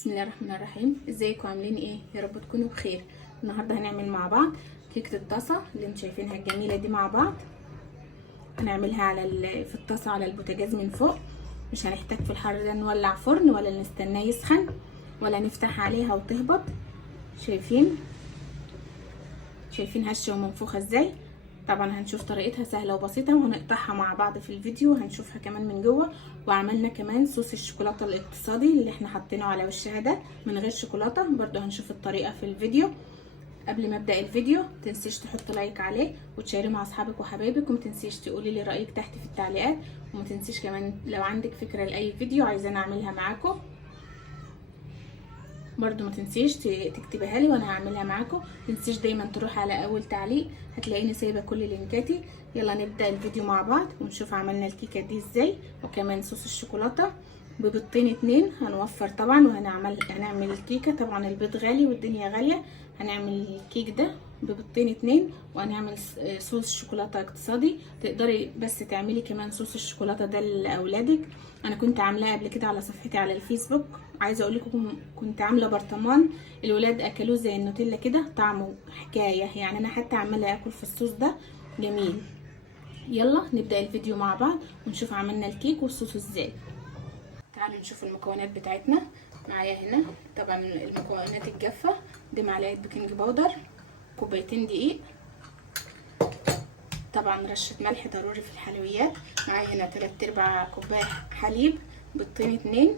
بسم الله الرحمن الرحيم. ازيكم عاملين ايه؟ يا رب تكونوا بخير. النهارده هنعمل مع بعض كيكه الطاسه اللي انتم شايفينها الجميله دي مع بعض. هنعملها في الطاسه على البوتاجاز من فوق. مش هنحتاج في الحر ده نولع فرن ولا نستناه يسخن ولا نفتح عليها وتهبط. شايفين هشه ومنفوخه ازاي؟ طبعا هنشوف طريقتها سهله وبسيطه وهنقطعها مع بعض في الفيديو وهنشوفها كمان من جوه. وعملنا كمان صوص الشوكولاته الاقتصادي اللي احنا حاطينه على وشها ده من غير شوكولاته، برضو هنشوف الطريقه في الفيديو. قبل ما ابدا الفيديو متنسيش تحط لايك عليه وتشاركه مع اصحابك وحبايبك، ومتنسيش تقولي لي رايك تحت في التعليقات، ومتنسيش كمان لو عندك فكره لاي فيديو عايزاني اعملها معاكم برضو متنسيش تكتبها لي وانا هعملها معاكم. متنسيش دايما تروح على اول تعليق هتلاقيني سايبه كل لينكاتي. يلا نبدا الفيديو مع بعض ونشوف عملنا الكيكه دي ازاي. وكمان صوص الشوكولاته ببيضتين 2 هنوفر طبعا، هنعمل الكيكه. طبعا البيض غالي والدنيا غاليه، هنعمل الكيك ده ببيضتين 2 وهنعمل صوص شوكولاته اقتصادي. تقدري بس تعملي كمان صوص الشوكولاته ده لاولادك. انا كنت عاملاه قبل كده على صفحتي على الفيسبوك. عايزه اقول لكم كنت عامله برطمان الولاد اكلوه زي النوتيلا كده، طعمه حكايه يعني. انا حتى عماله اكل في الصوص ده جميل. يلا نبدا الفيديو مع بعض ونشوف عملنا الكيك والصوص ازاي. تعالوا نشوف المكونات بتاعتنا. معايا هنا طبعا المكونات الجافه دي: معلقه بيكنج باودر، كوبايتين دقيق، طبعا رشه ملح ضروري في الحلويات. معايا هنا 3/4 كوبايه حليب، بيضتين 2.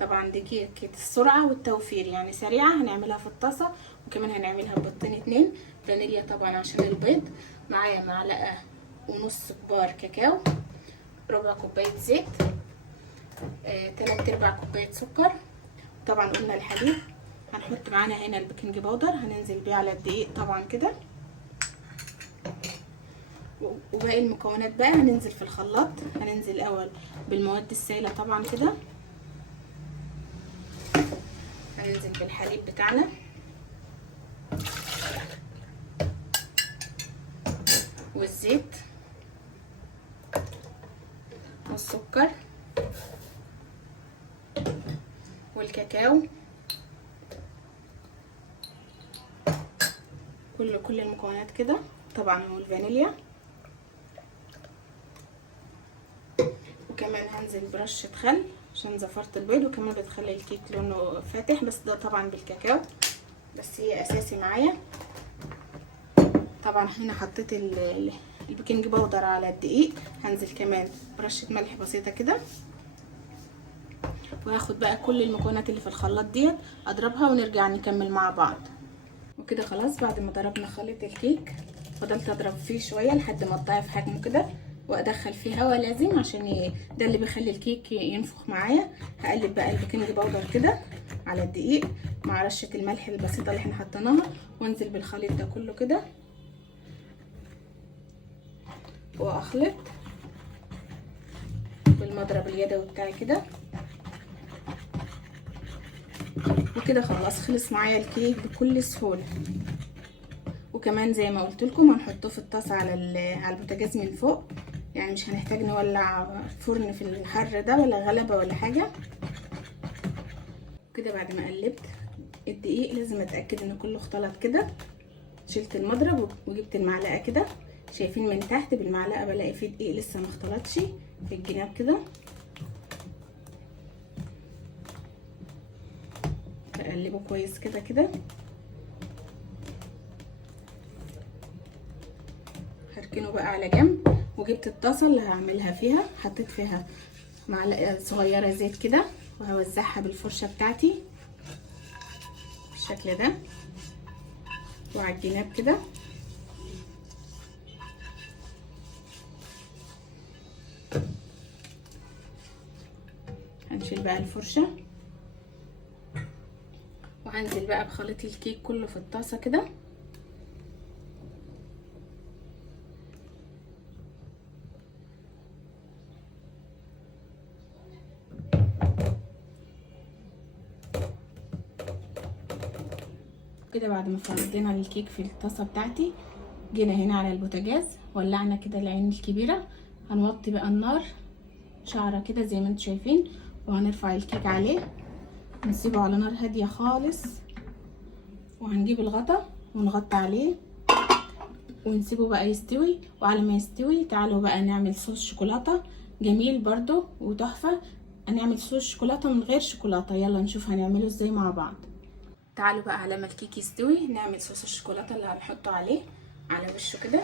طبعا دي كيكه السرعه والتوفير يعني سريعه، هنعملها في الطاسه وكمان هنعملها ببيضتين 2. فانيليا طبعا عشان البيض. معايا معلقه ونص كبار كاكاو، ربع كوبايه زيت، 3/4 كوبايه سكر. طبعا قلنا الحليب. هنحط معانا هنا البيكنج باودر، هننزل بيه على الدقيق طبعا كده. وباقي المكونات بقى هننزل في الخلاط. هننزل الاول بالمواد السائله طبعا كده، هننزل بالحليب بتاعنا والزيت والسكر والكاكاو، كل المكونات كده طبعا، والفانيليا. وكمان هنزل برشة خل عشان زفرت البيض، وكمان بتخلي الكيك لونه فاتح، بس ده طبعا بالكاكاو بس هي اساسي معايا. طبعا هنا حطيت البيكنج باودر على الدقيق. هنزل كمان برشة ملح بسيطة كده، وهاخد بقى كل المكونات اللي في الخلاط ديت اضربها ونرجع نكمل مع بعض. وكده خلاص بعد ما ضربنا خليط الكيك فضلت اضرب فيه شويه لحد ما تضاعف حجمه كده، وادخل فيه هواء لازم عشان ده اللي بيخلي الكيك ينفخ معايا. هقلب بقى البيكنج باودر كده على الدقيق مع رشه الملح البسيطه اللي احنا حطيناها، وانزل بالخليط ده كله كده واخلط بالمضرب اليدوي بتاعي كده. وكده خلاص خلص معايا الكيك بكل سهوله. وكمان زي ما قلت لكم هنحطه في الطاسه على البوتاجاز من فوق، يعني مش هنحتاج نولع فرن في الحر ده ولا غلبه ولا حاجه. كده بعد ما قلبت الدقيق لازم اتاكد ان كله اختلط كده. شلت المضرب وجبت المعلقه كده، شايفين من تحت بالمعلقه بلاقي فيه دقيق لسه ما اختلطش في الجناب كده. بقلبه كويس كده كده. هركنه بقى على جنب. وجبت الطاسه اللي هعملها فيها، حطيت فيها معلقه صغيره زيت كده، وهوزعها بالفرشه بتاعتي بالشكل ده وعلى الجناب كده. هنشيل بقى الفرشه وهنزل بقى بخليط الكيك كله في الطاسه كده. كده بعد ما فردينا الكيك في الطاسه بتاعتي، جينا هنا على البوتاجاز ولعنا كده العين الكبيره. هنوطي بقى النار شعره كده زي ما انتم شايفين، وهنرفع الكيك عليه نسيبه على نار هاديه خالص، وهنجيب الغطا ونغطي عليه ونسيبه بقى يستوي. وعلى ما يستوي تعالوا بقى نعمل صوص شوكولاته جميل برضو وتحفه. هنعمل صوص شوكولاته من غير شوكولاته، يلا نشوف هنعمله ازاي مع بعض. تعالوا بقى على ما الكيك يستوي نعمل صوص الشوكولاته اللي هنحطه عليه على وشه كده.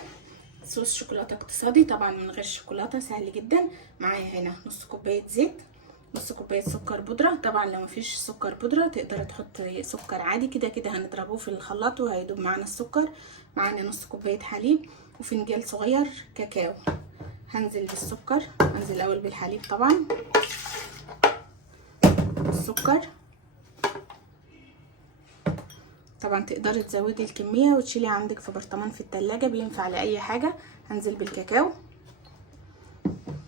صوص شوكولاته اقتصادي طبعا من غير شوكولاته، سهل جدا. معايا هنا نص كوبايه زيت، نص كوبايه سكر بودره. طبعا لو مفيش سكر بودره تقدر تحط سكر عادي، كده كده هنضربه في الخلاط وهيدوب معانا السكر. معانا نص كوبايه حليب وفنجان صغير كاكاو. هنزل بالسكر، هنزل الاول بالحليب طبعا، السكر. طبعا تقدري تزودي الكميه وتشيلي عندك في برطمان في التلاجة، بينفع لاي حاجه. هنزل بالكاكاو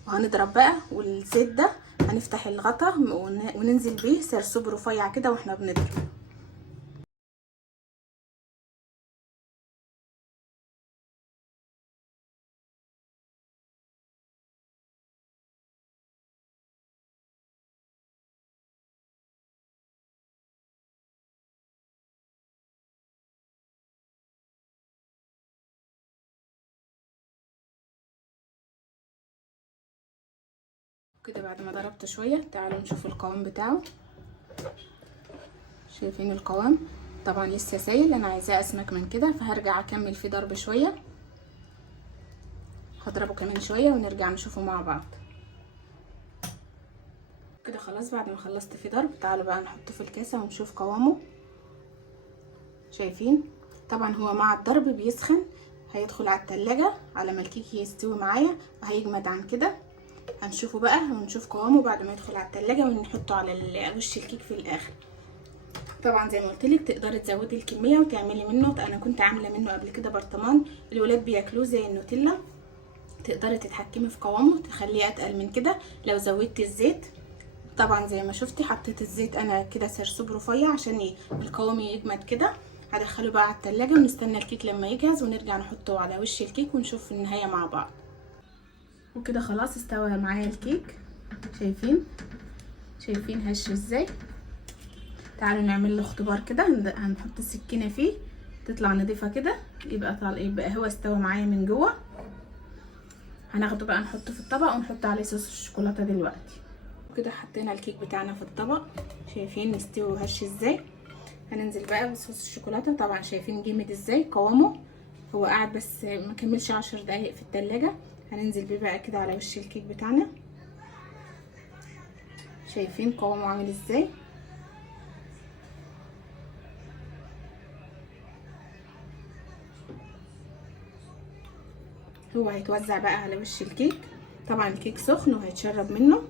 وهنضرب بقى. والزيت ده هنفتح الغطا وننزل بيه سرسوب رفيع كده واحنا بنضرب. كده بعد ما ضربت شويه تعالوا نشوف القوام بتاعه. شايفين القوام؟ طبعا لسه سايل، انا عايزاه اسمك من كده، فهرجع اكمل فيه ضرب شويه. هضربه كمان شويه ونرجع نشوفه مع بعض. كده خلاص بعد ما خلصت فيه ضرب تعالوا بقى نحطه في الكاسه ونشوف قوامه. شايفين؟ طبعا هو مع الضرب بيسخن، هيدخل على التلاجة على ما الكيك يستوي معايا وهيجمد عن كده. هنشوفه بقى ونشوف قوامه بعد ما يدخل على التلاجة ونحطه على وش الكيك في الاخر. طبعا زي ما قلت لك تقدري تزودي الكميه وتعملي منه. انا كنت عامله منه قبل كده برطمان، الولاد بياكلوه زي النوتيلا. تقدري تتحكمي في قوامه تخليه اتقل من كده لو زودتي الزيت. طبعا زي ما شفتي حطيت الزيت انا كده سرسوب رفيع عشان القوام يجمد كده. هدخله بقى على التلاجة ونستنى الكيك لما يجهز ونرجع نحطه على وش الكيك ونشوف النهايه مع بعض. وكده خلاص استوى معايا الكيك. شايفين هش ازاي؟ تعالوا نعمل له اختبار كده. هنحط السكينه فيه تطلع نضيفه كده، يبقى هو استوى معايا من جوه. هناخده بقى نحطه في الطبق ونحط عليه صوص الشوكولاته دلوقتي. كده حطينا الكيك بتاعنا في الطبق. شايفين مستوي وهش ازاي؟ هننزل بقى بصوص الشوكولاته. طبعا شايفين جامد ازاي قوامه، هو قاعد بس ما كملش 10 دقايق في التلاجة. هننزل بيه بقى كده على وش الكيك بتاعنا. شايفين قوامه عامل ازاي؟ هو هيتوزع بقى على وش الكيك. طبعا الكيك سخن وهيتشرب منه.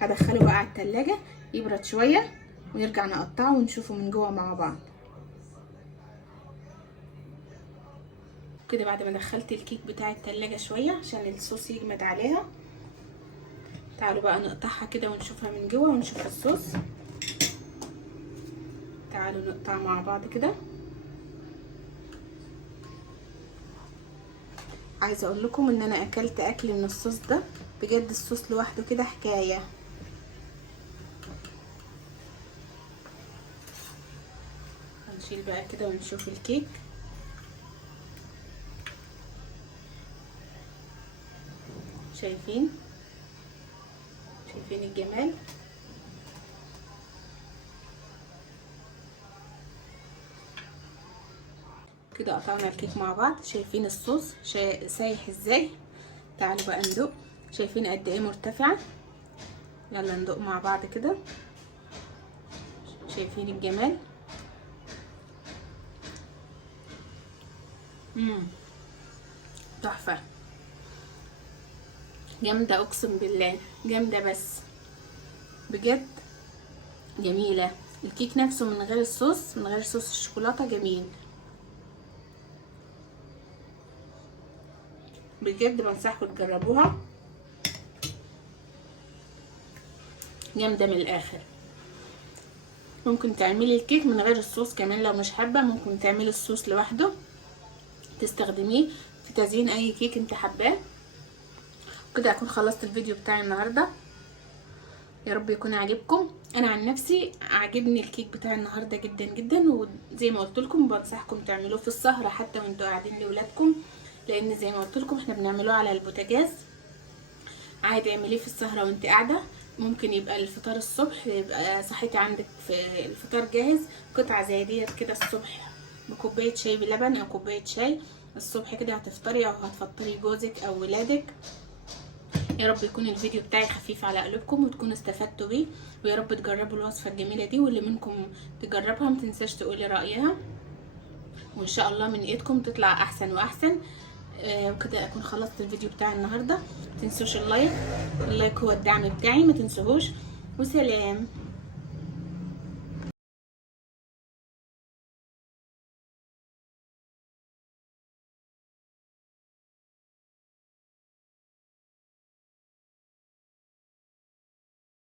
هدخله بقى على التلاجة يبرد شويه ونرجع نقطعه ونشوفه من جوه مع بعض. كده بعد ما دخلت الكيك بتاع التلاجة شويه عشان الصوص يجمد عليها، تعالوا بقى نقطعها كده ونشوفها من جوه ونشوف الصوص. تعالوا نقطع مع بعض كده. عايزه اقول لكم ان انا اكلت اكل من الصوص ده بجد. الصوص لوحده كده حكايه. هنشيل بقى كده ونشوف الكيك. شايفين الجمال؟ كده قطعنا الكيك مع بعض. شايفين الصوص سايح ازاي؟ تعالوا بقى ندوق. شايفين قد ايه مرتفعه؟ يلا ندوق مع بعض كده. شايفين الجمال؟ تحفه، جامده اقسم بالله، جامده بس بجد جميله. الكيك نفسه من غير الصوص، من غير صوص الشوكولاته جميل بجد. بنصحكم تجربوها، جامده من الاخر. ممكن تعملي الكيك من غير الصوص كمان لو مش حابه. ممكن تعملي الصوص لوحده تستخدميه في تزيين اي كيك انت حباه. كده اكون خلصت الفيديو بتاعي النهارده. يا رب يكون عاجبكم. انا عن نفسي عاجبني الكيك بتاع النهارده جدا جدا، وزي ما قلت لكم بنصحكم تعملوه في السهره حتى وانتوا قاعدين لاولادكم، لان زي ما قلت لكم احنا بنعملوه على البوتاجاز. عادي اعمليه في السهره وانت قاعده، ممكن يبقى الفطار الصبح، يبقى صحيتي عندك في الفطار جاهز، قطعه زي ديت كده الصبح بكوبايه شاي بلبن او كوبايه شاي الصبح كده، هتفطري او هتفطري جوزك او ولادك. يا رب يكون الفيديو بتاعي خفيف على قلوبكم وتكونوا استفدتوا بيه، ويا رب تجربوا الوصفه الجميله دي، واللي منكم تجربها ما تنساش تقولي رايها، وان شاء الله من ايدكم تطلع احسن واحسن. وكده اكون خلصت الفيديو بتاع النهارده. ما تنسوش اللايك هو الدعم بتاعي، ما تنسوهوش. وسلام.